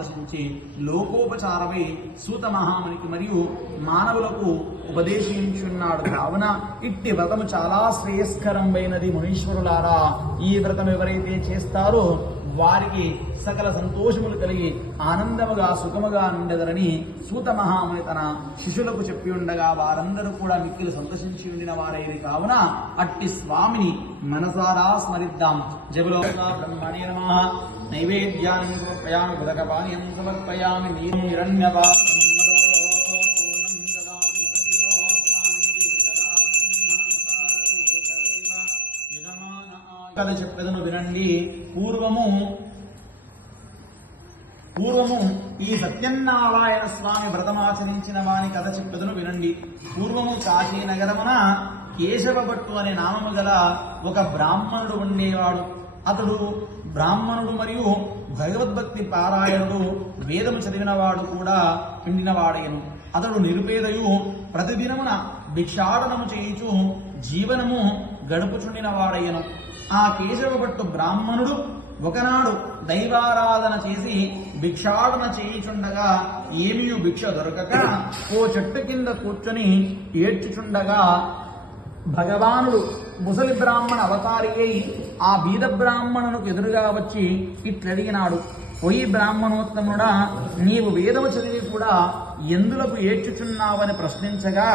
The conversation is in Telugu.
సంతసించి లోకోపచారమై సూత మహామునికి మరియు మానవులకు ఉపదేశించున్నాడు. కావున ఇట్టి వ్రతము చాలా శ్రేయస్కరమైనది. మునీశ్వరులారా, ఈ వ్రతం ఎవరైతే చేస్తారో వారికి సకల సంతోషములు కలిగి ఆనందముగా సుఖముగా ఉండెదరని సూత మహాముని తన శిష్యులకు చెప్పి ఉండగా వారందరూ కూడా మిక్కిలు సంతోషించి ఉండిన వారైరి. కావున అట్టి స్వామిని మనసారా స్మరిద్దాం. జగలోక బ్రహ్మణే నమః. నైవేద్యాన్ని సమర్పయామి, ఉదకపానీయం సమర్పయామి. నీరణ్యపాత్రం కథ చెప్పెదను వినండి. పూర్వము ఈ సత్యనారాయణ స్వామి వ్రతమాచరించిన వాని కథ చెప్పెదను వినండి. పూర్వము కాశీ నగరమున కేశవ భట్టు అనే నామము గల ఒక బ్రాహ్మణుడు ఉండేవాడు. అతడు బ్రాహ్మణుడు మరియు భగవద్భక్తి పారాయణుడు, వేదము చదివినవాడు కూడా పిండినవాడయను. అతడు నిరుపేదయు ప్రతిదినమున భిక్షాటనము చేయుచు జీవనము గడుపుచుండిన వాడయ్యను. ఆ కేశవ భట్టు బ్రాహ్మణుడు ఒకనాడు దైవారాధన చేసి భిక్షాటన చేయుచుండగా ఏమీ భిక్ష దొరకక ఓ చెట్టు కింద కూర్చొని ఏడ్చుచుండగా భగవానుడు ముసలి బ్రాహ్మణ అవతారి అయి ఆ బీద బ్రాహ్మణునికి ఎదురుగా వచ్చి ఇట్లడిగినాడు. ఓయి బ్రాహ్మణోత్తముడా, నీవు వేదము చదివి కూడా ఎందులకు ఏడ్చుచున్నావని ప్రశ్నించగా